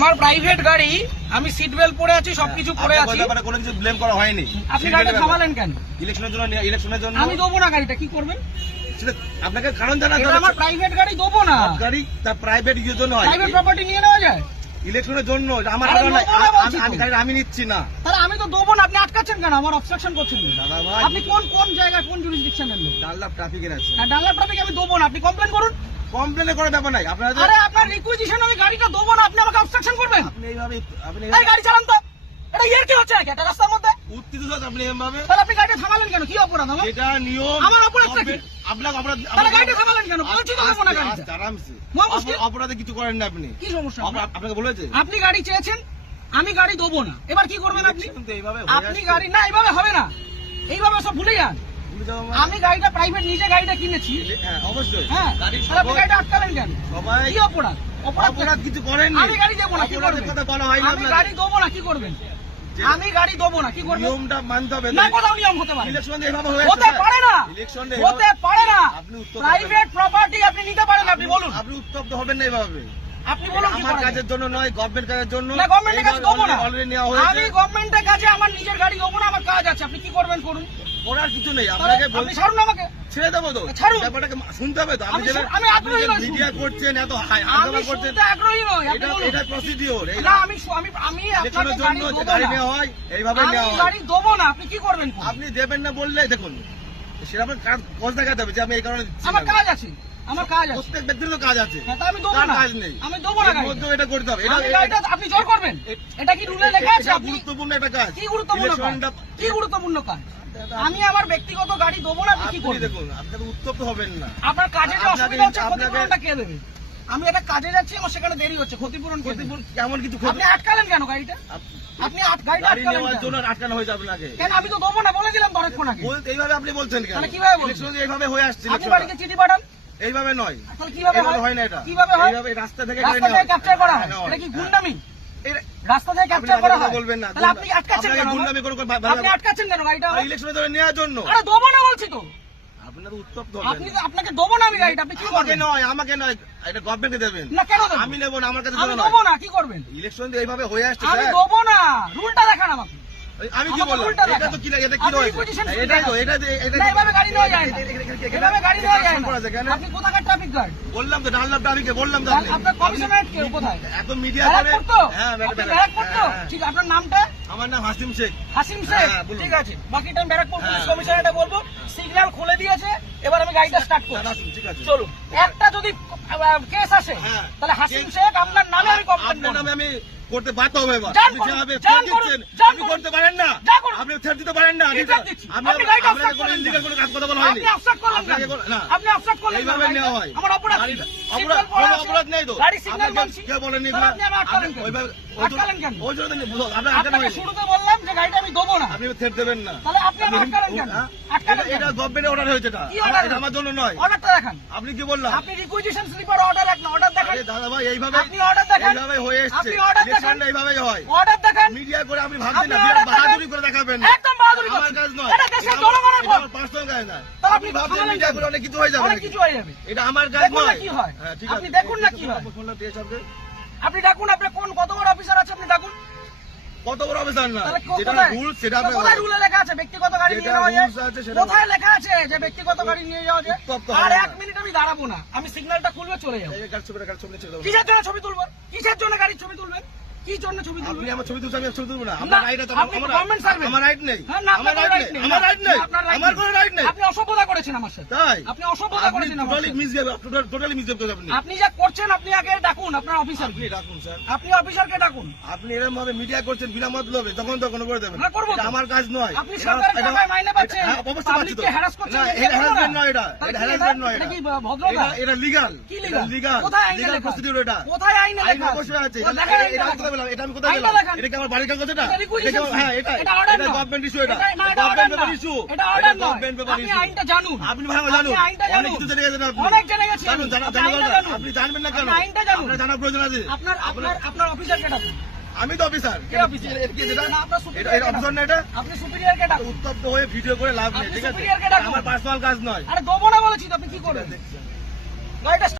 আমার প্রাইভেট গাড়ি, আমি সিট বেল্ট পরে আছি, সবকিছু পরে আছি, কোনো কিছু ব্লেম করা হয়নি। আপনি গাড়িটা থামালেন কেন? ইলেকশনের জন্য আমি দেবো না গাড়িটা, কি করবেন? আপনাকে কারণ জানাতে হবে। আমার প্রাইভেট গাড়ি দেবো না। গাড়ি তার প্রাইভেট ইউজের জন্য হয়, প্রাইভেট প্রপার্টি নিয়ে নেওয়া যায় ইলেকশনের জন্য। আমার আমি নিচ্ছি না। তাহলে আমি তো দেবো না, আপনি আটকাচ্ছেন কেন? আমার অবস্ট্রাকশন করছেন দাদা ভাই। আপনি কোন জায়গায়, কোন জুরিসডিকশনের লোক? ডানলাপ ট্রাফিকের আছে। ডানলাপ ট্রাফিক আমি দেবো না, আপনি কমপ্লেন করুন। কমপ্লেন করার ব্যাপার নাই আপনার। আরে আপনার রিকুইজিশন আমি গাড়িটা দেবো না, আপনি আমাকে অবস্ট্রাকশন করবেন? আপনি এইভাবে এই গাড়ি চালান তো, এটা ইয়ার কি হচ্ছে নাকি একটা রাস্তার মধ্যে? উত্তেজিত আপনি এভাবে। তাহলে আপনি গাড়িটা থামালেন কেন? কি অপরাধ আমার? এটা নিয়ম। আমার অপরাধটা কি? আপনার অপরাধ। তাহলে গাড়িটা থামালেন কেন? বলছি তো দেবো না গাড়িটা। আরামসে। মুশকিল। অপরাধে কিছু করেন না আপনি। কি সমস্যা? আপনাকে বলেছে আপনি গাড়ি চেয়েছেন, আমি গাড়ি দেবো না, এবার কি করবেন আপনি? এইভাবে আপনি গাড়ি না, এইভাবে হবে না, এইভাবে সব ভুলে যান। আমি গাড়িটা প্রাইভেট নিজে গাড়িটা কিনেছি। হ্যাঁ অবশ্যই। হ্যাঁ, তাহলে আপনি গাড়িটা আটকালেন কেন? সবাই কি অপরাধ? অপরাধ কিছু করেন। আমি গাড়ি দেবো না, কি করবেন? কথা বলা হয় না। আমি গাড়ি দেবো না, কি করবেন? আমি গাড়ি দেবো না, কি করবেন? নিয়মটা মানতে হবে। না, কোথাও নিয়ম হতে পারে? ইলেকশন এইভাবে হতে পারে না, ইলেকশনে হতে পারে না। আপনি প্রাইভেট প্রপার্টি আপনি নিতে পারেন, আপনি বলুন। আপনি উত্তপ্ত হবেন না এইভাবে। আপনি বলুন আমার কাজের জন্য নয়, গভর্নমেন্ট কাজের জন্য। না, গভর্নমেন্টের কাছে দেবো না। অলরেডি নেওয়া হয়েছে। আমি গভর্নমেন্টের কাছে আমার নিজের গাড়ি দেবো না, আমার কাজ আছে, আপনি কি করবেন করুন। করার কিছু নেই। আপনাকে আপনি ছাড়ুন আমাকে। ছেড়ে দেবো তো। ছাড়ুন। ব্যাপারটাকে শুনতে হবে তো। আমি আগ্রহী নই। মিডিয়া করছেন, এত আমি শুনতে আগ্রহী নই, আপনি বলুন। এটা প্রসিডিওর। না, আমি আপনাকে গাড়ি দেবো গাড়ি না। নেওয়া হয় এইভাবে আমি নেওয়া হয়। গাড়ি দেবো না, আপনি কি করবেন করুন। আপনি দেবেন না বললে দেখুন সেটা আপনার কাজ দেখাতে হবে যে আমি এই কারণে দিচ্ছি আমার না। কাজ আছে, আমার কাজ আছে। প্রত্যেক ব্যক্তির তো কাজ আছে। হ্যাঁ, তা আমি দেবো তার না। কাজ নেই। আমি দেবো না এর গাড়িটা। মধ্যেও এটা করতে হবে। আমি গাড়িটা আপনি জোর করবেন? এটা কি রুলে লেখা আছে? এটা আপনি গুরুত্বপূর্ণ একটা কাজ। কি গুরুত্বপূর্ণ কাজ? ইলেকশনটা কি গুরুত্বপূর্ণ কাজ? আমি আমার ব্যক্তিগত গাড়ি দেবো না, আপনি কি আপনি করবেন? দেখুন আপনাকে উত্তপ্ত হবেন না। আপনার কাজে যে আপনাকে- অসুবিধা হচ্ছে, আপনাকে- ক্ষতিপূরণটা কে দেবে? আমি একটা কাজে যাচ্ছি, আমার সেখানে দেরি হচ্ছে, ক্ষতিপূরণ কে দেবে? কেমন কিছু আপনি আটকালেন কেন গাড়িটা? আপনি গাড়িটা গাড়ি আটকালেন নেওয়ার কেন? জন্য আটকানো হয়েছে আপনাকে। কেন? আমি তো দেবো না বলে দিলাম তো অনেকক্ষণ আগে। এইভাবে আপনি বলছেন কেন? তাহলে কিভাবে বলছেন? ইলেকশন এইভাবে হয়ে আসছে। আপনি বাড়িতে চিঠি পাঠান। এইভাবে নয়। তাহলে কিভাবে এইভাবে হয় না এটা। কিভাবে হয়? এইভাবে রাস্তা থেকে রাস্তা থেকে ক্যাপচার করা হয়। এটা কি গুন্ডামি? রাস্তা থেকে ক্যাপচার করা হয়? বলবেন না। তাহলে আপনি আটকাচ্ছেন কেন? গুন্ডামি করে আপনি আটকাচ্ছেন কেন গাড়িটা? ইলেকশনের জন্য নেওয়ার জন্য। আরে দেবো না বলছি তো। আপনার উত্তপ্ত আপনি আপনাকে দেবো না আমি গাড়িটা, আপনি কি আমাকে করবেন? নয়, আমাকে নয়, এটা গভর্নমেন্টকে দেবেন। না, কেন দেবো? আমি নেবো না, আমার কাছে আমি দেবো না, কি করবেন? ইলেকশন এইভাবে হয়ে আসছে আমি স্যার। দেবো না, রুলটা দেখান আমাকে। আমি কি আমাকে বললাম? উল্টা এটা দেখান। তো কি এটা কি আপনি রয়েছে? requisition এটাই তো, দেখান। এটা না, এভাবে গাড়ি নেওয়া যায় না। এভাবে গাড়ি নেওয়া যায় না। আপনি কোথাকার ট্রাফিক গার্ড? বললাম তো ডানলাপ ট্রাফিকে বললাম তো। আপনার কমিশনারেট কে কোথায়? এখন মিডিয়া ব্যারাক করে। করতো? হ্যাঁ, আপনি ব্যারাক করতো? হ্যাঁ। ঠিক, আপনার নামটা? আমার নাম হাসিম শেখ। হাসিম শেখ। হ্যাঁ, বলুন। ঠিক আছে, বাকিটা আমি ব্যারাকপুর পুলিশ হ্যাঁ। কমিশনারেটে বলবো। সিগন্যাল খুলে দিয়েছে, এবার আমি গাড়িটা স্টার্ট করব। আসুন, ঠিক আছে। চলুন। একটা যদি কেস আসে, হ্যাঁ। তাহলে হাসিম শেখ আপনার নামে আমি কমপ্লেন আপনার করব। নামে আমি করতে বাধ্য হবে এবার। যান আপনি করুন, যেভাবে যান threat করুন, দিচ্ছেন, যান আপনি করুন। করতে পারেন না। যান করুন। আপনি threat দিতে পারেন না। কি threat দিচ্ছি? আপনি গাড়িটা আপনাকে obstruct কোনো করলেন illegal কেন? কোনো কথা বলা হয়নি। আপনি obstruct করলেন আপনাকে কেন? না। আপনি obstruct করলেন কেন? এইভাবে নেওয়া হয়। আমার অপরাধ কি? গাড়িটা- সিগন্যাল অপরাধ- পড়ে কোনো আছে। অপরাধ নেই তো। গাড়ি সিগন্যাল আপনাকে মানছি। কে বলেনি তাহলে আপনি আমার আটকালেন কেন? ওইভাবে- আটকালেন কেন? ওই জন্য আপনার আটকানো আপনাকে হয়েছে। শুরুতে বললাম যে গাড়িটা আমি দেবো না। আপনি থ্রেট দেবেন না। তাহলে আপনি আমার আটকালেন কেন? হ্যাঁ? আটকালেন কেন? এটা গভর্নমেন্টের অর্ডার হয়েছে এটা। কি order? এটা আমার জন্য নয়। অর্ডারটা দেখান। আপনি কি বললাম? আপনি রিকুইজিশন স্লিপার অর্ডার রাখেন, অর্ডার দেখান। আরে দাদা ভাই এইভাবে আপনি order দেখান। এইভাবে হয়ে এসেছে। আপনি order দেখান। ইলেকশনটা এইভাবেই হয়। অর্ডার দেখান। মিডিয়া করে আপনি ভাবছেন আপনি না order বাহাদুরি দেখান। করে দেখাবেন। একদম বাহাদুরি আমার করছেন। কাজ নয়। এটা দেশের জনগণের ভোট। আমার পার্সোনাল কাজ না। তাহলে আপনি আপনি ভাবছেন থামালেন মিডিয়া কেন? করে অনেক কিছু হয়ে যাবে অনেক নাকি? কিছু হয়ে যাবে। এটা আমার কাজ দেখুন না নয়। কি হয়। হ্যাঁ, ঠিক আপনি আছে। দেখুন না কি হয়। ফোনটা দিয়ে সবকে। আপনি ডাকুন, আপনার কত বড় অফিসার আছে আপনি ডাকুন। কত বড় অফিসার না? তাহলে যেটা কোথায়? রুল সেটা কোথায় রুলে লেখা আছে ব্যক্তিগত গাড়ি নিয়ে যেটা যাওয়া যায়? rules আছে সেটা- কোথায় লেখা আছে যে ব্যক্তিগত গাড়ি নিয়ে যাওয়া যায়? উত্তপ্ত আর হবে না। 1 মিনিট আমি দাঁড়াবো না, আমি সিগন্যালটা খুলবে চলে যাবো। এই গাড়ি ছবি ছেড়ে দেবো। কিসের জন্য ছবি তুলবেন? কিসের জন্য গাড়ির ছবি তুলবেন? কি জন্য ছবি আপনি তুলবেন? আমার ছবি তুলছেন, আমি ছবি তুলবো না। না, আমার রাইট আছে। আপনি গভর্নমেন্ট সার্ভেন্ট। আমার রাইট নেই। হ্যাঁ, না, আমার আপনার রাইট right নেই। নেই। আমার রাইট নেই। না, আপনার right আমার নেই। কোনো রাইট নেই। আপনি অসভ্যতা করেছেন আমার সাথে। তাই আপনি অসভ্যতা আপনি করেছেন আমার টোটালি সাথে। মিসবিহেভ, টোটালি মিসবিহেভ করেছেন আপনি। আপনি যা করছেন আপনি আগে ডাকুন আপনার অফিসার। আপনি ডাকুন স্যার। আপনি অফিসারকে ডাকুন। আপনি এরকম ভাবে মিডিয়া করছেন বিনা মতলবে, তখন তখন করে দেবেন। হ্যাঁ, করবো তো। এটা আমার কাজ নয়। আপনি সরকারের টাকায় মাইনে পাচ্ছেন, হ্যাঁ, অবশ্যই পাচ্ছি তো। পাবলিককে হ্যারাস করছেন। না, এটা harassment নয় এটা। তাহলে এটা কি harassment নয় এটা এটা। কি ভদ্রতা? এটা লিগ্যাল। কি legal? লিগ্যাল। কোথায় আইনে লিগ্যাল লেখা? প্রসিডিউর এটা। কোথায় আইনে আইন লেখা আছে? অবশ্যই আছে। ও, দেখান আইনটা এটা আমি লেখা। কোথায় পেলাম? এটা আমি কোথায় আইনটা পেলাম? লেখান। এটা কি আমার বাড়ির কাগজ এটা? এটা requisition হ্যাঁ, এটা এটা order নয়। গভর্নমেন্ট ইস্যু এটা। না, এটা order গভর্নমেন্ট পেপার নয়। ইস্যু। এটা order নয়। গভর্নমেন্ট পেপার আপনি ইস্যু। আইনটা জানুন। আপনি ভালো জানুন। আপনি আইনটা অনেক জানুন। কিছু জেনে গেছেন আপনি। অনেক জেনে গেছি জানুন, আমি। জানা আপনি জানা আইনটা দরকার। জানুন। আপনি জানবেন না কেন? আপনি আইনটা জানুন। আপনার জানার প্রয়োজন আছে। আপনার অফিসারকে ডাকুন। আমি তো অফিসার। কে অফিসার? এটা কি যেটা? না, আপনার এটা superior কে অফিসার না ডাকুন। এটা? আপনি সুপিরিয়রকে ডাকুন। উত্তপ্ত হয়ে ভিডিও করে লাভ নেই, আপনি ঠিক আছে? superior কে ডাকুন। আমার পার্সোনাল কাজ নয়। আরে দেবো না বলেছি তো, আপনি কি করবেন? গাড়িটা